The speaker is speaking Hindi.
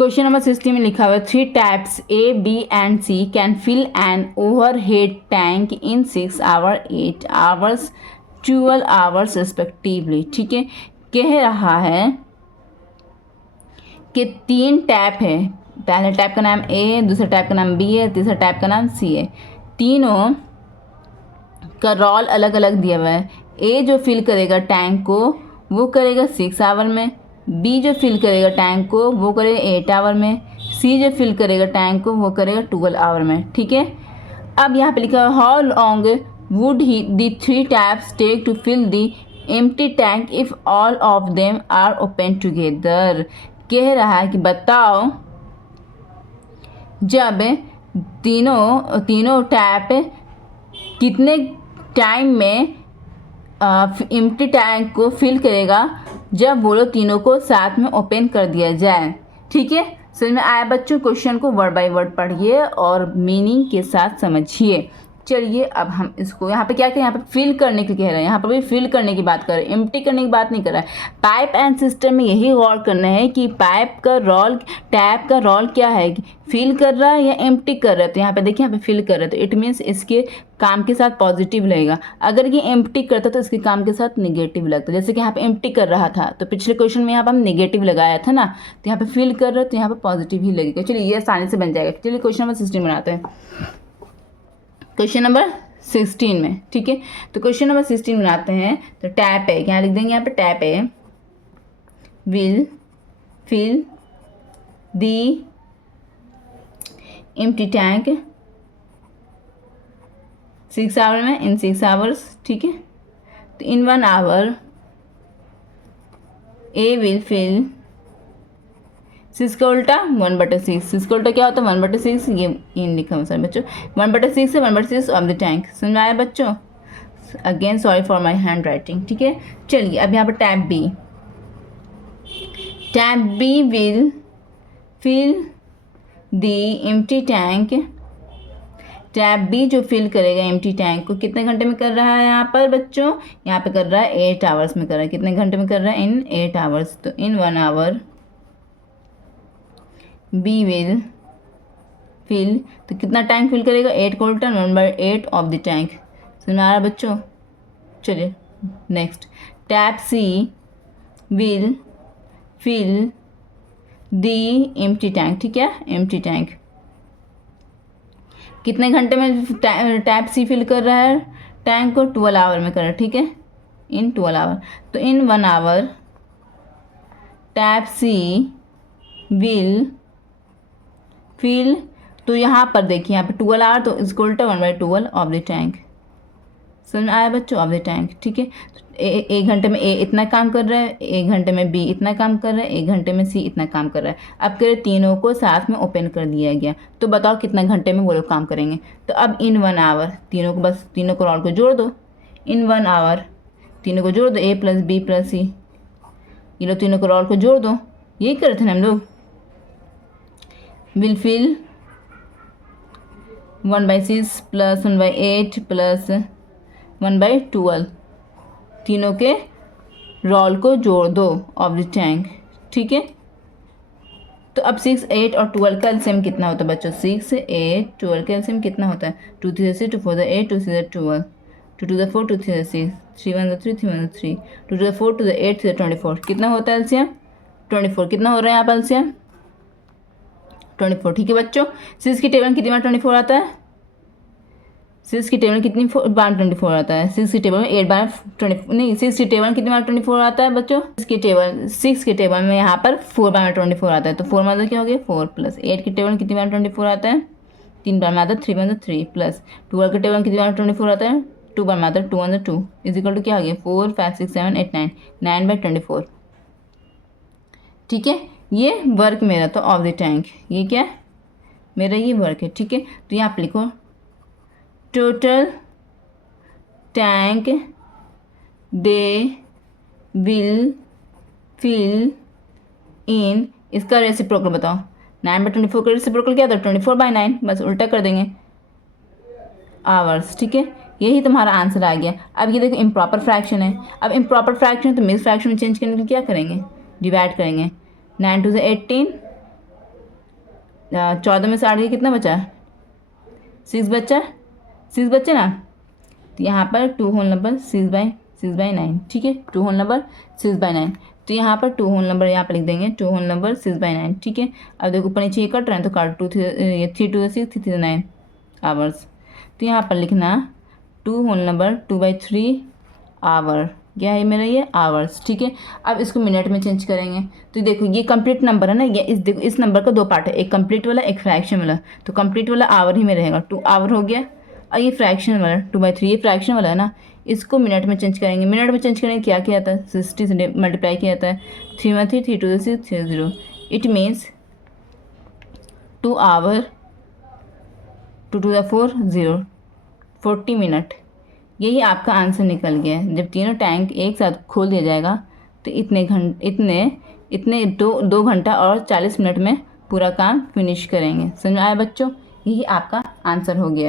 क्वेश्चन नंबर 60 में लिखा हुआ है 3 taps A, B and C can fill an overhead tank in 6 hour 8 hours 12 hours respectively. ठीक है, कह रहा है कि 3 टैप है, पहले टैप का नाम A है, दूसरे टैप का नाम B है, तीसरा टैप का नाम C है। तीनों का रोल अलग अलग दिया हुआ है। A जो फिल करेगा टैंक को वो करेगा 6 आवर में, B जो फिल करेगा टैंक को वो करेगा 8 आवर में, C जो फिल करेगा टैंक को वो करेगा 12 आवर में। ठीक है, अब यहाँ पे लिखा है how long would he the 3 taps take to fill the empty tank if all of them are open together. कह रहा है कि बताओ जब तीनों टैप कितने टाइम में एम्प्टी टैंक को फिल करेगा जब वो लोग तीनों को साथ में ओपन कर दिया जाए। ठीक है, समझ में आया बच्चों? क्वेश्चन को वर्ड बाय वर्ड पढ़िए और मीनिंग के साथ समझिए। चलिए अब हम इसको यहाँ पे क्या करें, यहाँ पे फिल करने की कह रहे हैं, यहाँ पर भी फिल करने की बात कर रहे हैं, एम्प्टी करने की बात नहीं कर रहा है। पाइप एंड सिस्टम में यही गौर करना है कि पाइप का रोल, टैप का रोल क्या है, फिल कर रहा है या एम्प्टी कर रहा है। तो यहाँ पे देखिए, यहाँ पे फिल कर रहा है तो इट मीन्स इसके काम के साथ पॉजिटिव लगेगा। अगर ये एम्प्टी करता तो इसके काम के साथ निगेटिव लगता। जैसे कि यहाँ पे एम्प्टी कर रहा था तो पिछले क्वेश्चन में यहाँ पर हम निगेटिव लगाया था ना, तो यहाँ पे फिल कर रहा है तो यहाँ पे पॉजिटिव ही लगेगा। चलिए ये आसानी से बन जाएगा। चलिए क्वेश्चन नंबर 16 बनाते हैं, क्वेश्चन नंबर 16 में। ठीक है, तो क्वेश्चन नंबर 16 बनाते हैं। तो टैप है, क्या लिख देंगे यहाँ पे, टैप है will fill the empty tank 6 hour में इन 6 आवर्स। ठीक है, तो in 1 hour A will fill 6 का उल्टा 1/6। 6 का उल्टा क्या होता है 1/6, ये इन लिखा हुआ सर बच्चों, 1/6 से 1/6 ऑफ द टैंक। समझ में आया बच्चों? Again sorry for my handwriting. ठीक है, चलिए अब यहाँ पर tap B, tap B will fill the empty tank. Tap B जो फिल करेगा एम्प्टी टैंक को कितने घंटे में कर रहा है यहाँ पर बच्चों, यहाँ पे कर रहा है 8 आवर्स में कर रहा है। कितने घंटे में कर रहा है, इन 8 आवर्स। तो in 1 our B will fill, तो कितना टैंक फिल करेगा, 8 का उल्टा 1/8 ऑफ द टैंक। सुना रहा बच्चों? चलिए next, tap C will fill the empty tank. ठीक है, एम्प्टी टैंक कितने घंटे में टैप सी फिल कर रहा है टैंक को, 12 आवर में कर रहा है। ठीक है, इन 12 आवर। तो in 1 hour tap C will fill, तो यहाँ पर देखिए यहाँ पे 12 आवर तो इसको उल्टा 1/12 ऑफ द टैंक। समझ आया बच्चों? Of the tank. ठीक है, एक घंटे में ए इतना काम कर रहा है, 1 घंटे में बी इतना काम कर रहा है, 1 घंटे में सी इतना काम कर रहा है। अब कह रहे तीनों को साथ में ओपन कर दिया गया, तो बताओ कितना घंटे में वो लोग काम करेंगे। तो अब इन 1 आवर तीनों को, बस तीनों को रोल को जोड़ दो। इन 1 आवर तीनों को जोड़ दो, ए प्लस बी प्लस सी, ये लोग तीनों को रोल को जोड़ दो। यही करे थे ना हम लोग। विल फिल 1/6 प्लस 1/8 प्लस 1/12, तीनों के रोल को जोड़ दो ऑफ द टैंक। ठीक है, तो अब 6, 8 और 12 का एलसीएम कितना होता है बच्चों, 6, 8, 12 का एलसीएम कितना होता है, 2 3 6 2 4 8 2 6 12 2 2 4 2 3 6 3 1 3 3 1 3 2 2 4 2 8 3 24 कितना होता है एलसीएम, 24। कितना हो रहा है यहाँ पर एलसीएम, 24। ठीक है बच्चों, 6 की टेबल कितनी बार 24 आता है, 6 की टेबल कितनी बार 24 आता है, 6 की टेबल में 8 बार 20 नहीं, 6 की टेबल कितनी बार 24 आता है बच्चों, 6 की टेबल में यहाँ पर 4 बार 24 आता है। तो 4 मतलब क्या हो गया 4 प्लस 8 की टेबल कितनी बार 24 आता है, 3 बार में आता है, 3 मतलब 3 प्लस 12 की टेबल कितनी बार 24 आता है, 2 बार में आता है, 2 मतलब 2 इज इक्वल टू क्या हो गया 4 5 6 7 8 9 9/24। ठीक है, ये वर्क मेरा तो ऑफ द टैंक, ये क्या मेरा ये वर्क है। ठीक है, तो यहाँ पे लिखो total tank they will fill in, इसका रेसिप्रोकल बताओ, 9/24 का रेसिप्रोकल क्या था 24/9, बस उल्टा कर देंगे आवर्स। ठीक है, यही तुम्हारा आंसर आ गया। अब ये देखो इम्प्रॉपर फ्रैक्शन है, अब इम्प्रॉपर फ्रैक्शन तो मिक्स फ्रैक्शन में चेंज करने के लिए क्या करेंगे, डिवाइड करेंगे, 9 2 18 14 में से 8 गया कितना बचा? 6 बचा, 6 बचे ना। तो यहाँ पर 2 होल नंबर 6/9, ठीक है, 2 होल नंबर 6/9। तो यहाँ पर 2 होल नंबर यहाँ पर लिख देंगे 2 होल नंबर 6/9, ठीक है। अब देखो ऊपर नीचे ये कट रहे हैं तो काट 2 3 2 6 3 9 आवर्स। तो यहाँ पर लिखना 2 होल नंबर 2/3 आवर, क्या है मेरा ये आवर्स, ठीक है। अब इसको मिनट में चेंज करेंगे। तो देखो ये कंप्लीट नंबर है ना, ये देखो इस नंबर का 2 पार्ट है, एक कंप्लीट वाला एक फ्रैक्शन वाला। तो कंप्लीट वाला आवर ही में रहेगा, 2 आवर हो गया। और ये फ्रैक्शन वाला 2/3 ये फ्रैक्शन वाला है ना, इसको मिनट में चेंज करेंगे। मिनट में चेंज करेंगे क्या किया जाता है? 60 से मल्टीप्लाई किया जाता है। 3 1 3 3 2 6 3 0। It means 2 hour 2 2 4 0 40 minute. यही आपका आंसर निकल गया है। जब तीनों टैंक एक साथ खोल दिया जाएगा तो इतने 2 घंटा और 40 मिनट में पूरा काम फिनिश करेंगे। समझ में आया बच्चों? यही आपका आंसर हो गया है।